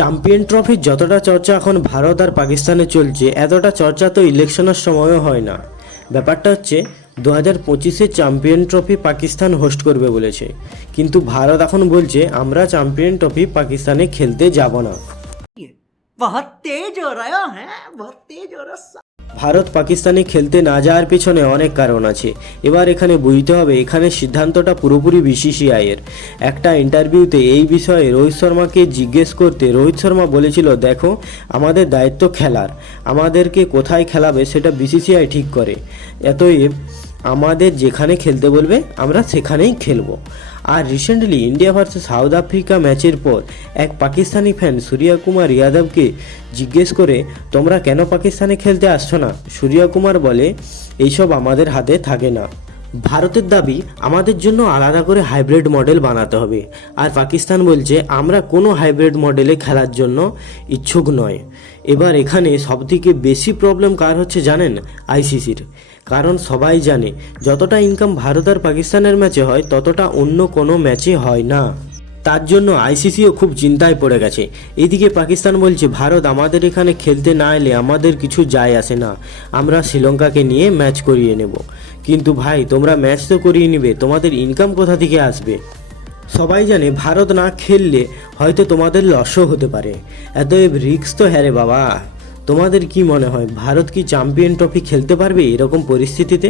Champion ট্রফির যতটা চর্চা এখন ভারত আর পাকিস্তানে চলছে, এতটা চর্চা তো ইলেকশনের সময়ও হয় না। ব্যাপারটা হচ্ছে 2025-এ চ্যাম্পিয়ন ট্রফি পাকিস্তান হোস্ট করবে বলেছে, কিন্তু ভারত এখন বলছে আমরা চ্যাম্পিয়ন ট্রফি পাকিস্তানে খেলতে যাব না। बहुत तेज हो रहा है, बहुत तेज हो रहा है। ভারত পাকিস্তানে খেলতে না যাওয়ার পিছনে অনেক কারণ আছে। এবার এখানে বুঝতে হবে এখানে সিদ্ধান্তটা পুরোপুরি বিসিসিআইয়ের। একটা ইন্টারভিউতে এই বিষয়ে রোহিত শর্মাকে জিজ্ঞেস করতে রোহিত শর্মা বলেছিল, দেখো আমাদের দায়িত্ব খেলার, আমাদেরকে কোথায় খেলাবে সেটা বিসিসিআই ঠিক করে, অতএব আমাদের যেখানে খেলতে বলবে আমরা সেখানেই খেলবো। আর recently India versus South Africa ম্যাচের পর এক পাকিস্তানি ফ্যান সূর্য কুমার যাদবকে জিজ্ঞেস করে তোমরা কেন পাকিস্তানে খেলতে আসছো না, সূর্য কুমার বলে এইসব আমাদের হাতে থাকে না। ভারতের দাবি আমাদের জন্য আলাদা করে হাইব্রিড মডেল বানাতে হবে, আর পাকিস্তান বলছে আমরা কোনো হাইব্রিড মডেলে খেলার জন্য ইচ্ছুক নয়। এবার এখানে সবথেকে বেশি প্রবলেম কার হচ্ছে জানেন? আইসিসির। কারণ সবাই জানে যতটা ইনকাম ভারত আর পাকিস্তানের ম্যাচে হয় ততটা অন্য কোনো ম্যাচে হয় না। তার জন্য আইসিসিও খুব চিন্তায় পড়ে গেছে। এদিকে পাকিস্তান বলছে ভারত আমাদের এখানে খেলতে না এলে আমাদের কিছু যায় আসে না, আমরা শ্রীলঙ্কাকে নিয়ে ম্যাচ করিয়ে নেব। কিন্তু ভাই তোমরা ম্যাচ তো করিয়ে নিবে, তোমাদের ইনকাম কোথা থেকে আসবে? সবাই জানে ভারত না খেললে হয়তো তোমাদের লসও হতে পারে, এতএব রিস্ক তো হ্যারে বাবা। তোমাদের কি মনে হয় ভারত কি চ্যাম্পিয়ন ট্রফি খেলতে পারবে এরকম পরিস্থিতিতে?